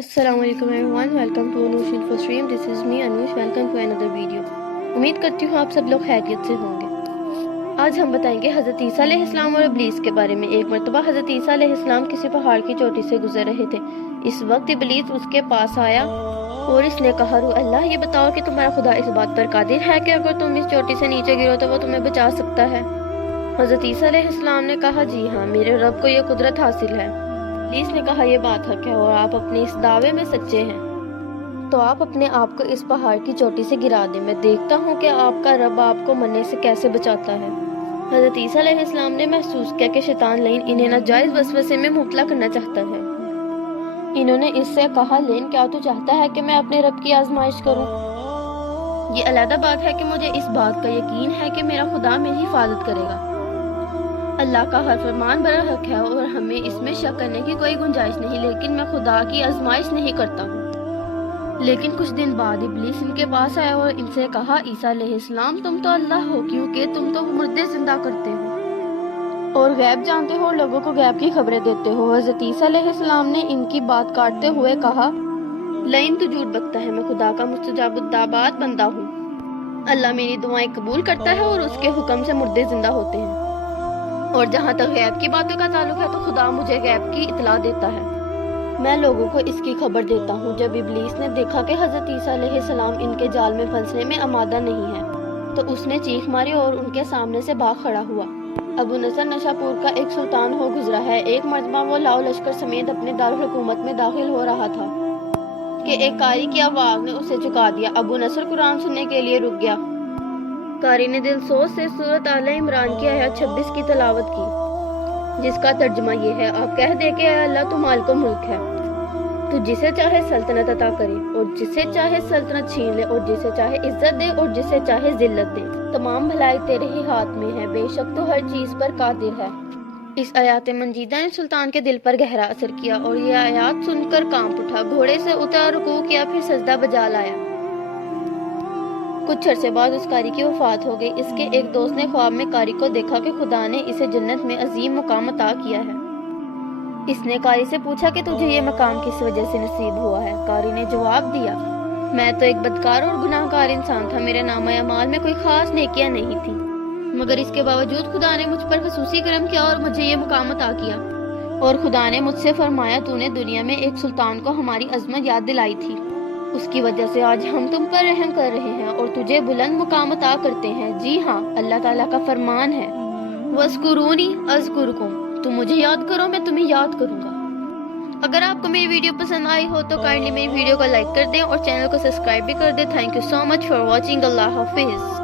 السلام علیکم everyone, welcome to Anush info stream. This is me Anush. Welcome to another video. امید کرتی ہوں آپ سب لوگ خیریت سے ہوں گے. آج ہم بتائیں گے حضرت عیسیٰ علیہ السلام اور ابلیس کے بارے میں. ایک مرتبہ حضرت عیسیٰ علیہ السلام کسی پہاڑ کی چوٹی سے گزر رہے تھے. اس وقت ابلیس اس کے پاس آیا اور اس نے کہا، رو اللہ، یہ بتاؤ کہ تمہارا خدا اس بات پر قادر ہے کہ اگر تم اس چوٹی سے نیچے گرو تو وہ تمہیں بچا سکتا ہے؟ حضرت عیسیٰ علیہ السلام نے کہا، جی ہاں، میرے رب کو یہ قدرت حاصل ہے. ابلیس نے کہا، یہ بات حق ہے اور آپ اپنے اس دعوے میں سچے ہیں تو آپ اپنے آپ کو اس پہاڑ کی چوٹی سے گرا دیں. میں دیکھتا ہوں کہ آپ کا رب آپ کو مرنے سے کیسے بچاتا ہے. حضرت عیسیٰ علیہ السلام نے محسوس کیا کہ شیطان لعین انہیں ناجائز وسوسے میں مبتلا کرنا چاہتا ہے. انہوں نے اس سے کہا، لعین، کیا تو چاہتا ہے کہ میں اپنے رب کی آزمائش کروں؟ یہ علیحدہ بات ہے کہ مجھے اس بات کا یقین ہے کہ میرا خدا میری حفاظت کرے گا. اللہ کا ہر فرمان برا حق ہے اور ہمیں اس میں شک کرنے کی کوئی گنجائش نہیں، لیکن میں خدا کی آزمائش نہیں کرتا ہوں. لیکن کچھ دن بعد ابلیس ان کے پاس آیا اور ان سے کہا، عیسیٰ علیہ السلام، تم تو اللہ ہو، کیونکہ تم تو مردے زندہ کرتے ہو اور غیب جانتے ہو اور لوگوں کو غیب کی خبریں دیتے ہو. حضرت عیسیٰ علیہ السلام نے ان کی بات کاٹتے ہوئے کہا، لعین، تو جھوٹ بکتا ہے. میں خدا کا مستجاب الدعوات بندہ ہوں. اللہ میری دعائیں قبول کرتا ہے اور اس کے حکم سے مردے زندہ ہوتے ہیں. اور جہاں تک غیب کی باتوں کا تعلق ہے تو خدا مجھے غیب کی اطلاع دیتا ہے. میں لوگوں کو اس کی خبر دیتا ہوں. جب ابلیس نے دیکھا کہ حضرت عیسیٰ علیہ السلام ان کے جال میں پھنسنے میں آمادہ نہیں ہے تو اس نے چیخ ماری اور ان کے سامنے سے بھاگ کھڑا ہوا. ابو نصر نشا پور کا ایک سلطان ہو گزرا ہے. ایک مرتبہ وہ لاؤ لشکر سمیت اپنے دارالحکومت میں داخل ہو رہا تھا کہ ایک قاری کی آواز نے اسے جھکا دیا. ابو نصر قرآن سننے کے لیے رک گیا. قاری نے دل سوز سے سورۃ آل عمران کی آیت 26 کی تلاوت کی، جس کا ترجمہ یہ ہے، آپ کہہ دے کہ اے اللہ، تو مالک و ملک ہے، تو جسے چاہے سلطنت عطا کرے اور جسے چاہے سلطنت چھین لے اور جسے چاہے عزت دے اور جسے چاہے ذلت دے. تمام بھلائی تیرے ہی ہاتھ میں ہے، بے شک تو ہر چیز پر قادر ہے. اس آیات منجیدہ نے سلطان کے دل پر گہرا اثر کیا اور یہ آیات سن کر کانپ اٹھا، گھوڑے سے اترا، رکوع کیا، پھر سجدہ بجا لایا. کچھ عرصے بعد اس قاری کی وفات ہو گئی. اس کے ایک دوست نے خواب میں قاری کو دیکھا کہ خدا نے اسے جنت میں عظیم مقام عطا کیا ہے. اس نے قاری سے پوچھا کہ تجھے یہ مقام کس وجہ سے نصیب ہوا ہے؟ قاری نے جواب دیا، میں تو ایک بدکار اور گناہ گار انسان تھا. میرے نامہ اعمال میں کوئی خاص نیکیاں نہیں تھی، مگر اس کے باوجود خدا نے مجھ پر خصوصی کرم کیا اور مجھے یہ مقام عطا کیا. اور خدا نے مجھ سے فرمایا، تو نے دنیا میں ایک سلطان کو ہماری عظمت یاد دلائی تھی، اس کی وجہ سے آج ہم تم پر رحم کر رہے ہیں اور تجھے بلند مقام عطا کرتے ہیں. جی ہاں، اللہ تعالیٰ کا فرمان ہے، وَاذْكُرُونِی أَذْكُرْکُم، تم مجھے یاد کرو، میں تمہیں یاد کروں گا. اگر آپ کو میری ویڈیو پسند آئی ہو تو کائنڈلی میری ویڈیو کو لائک کر دیں اور چینل کو سبسکرائب بھی کر دیں. Thank you so much for watching. اللہ حافظ.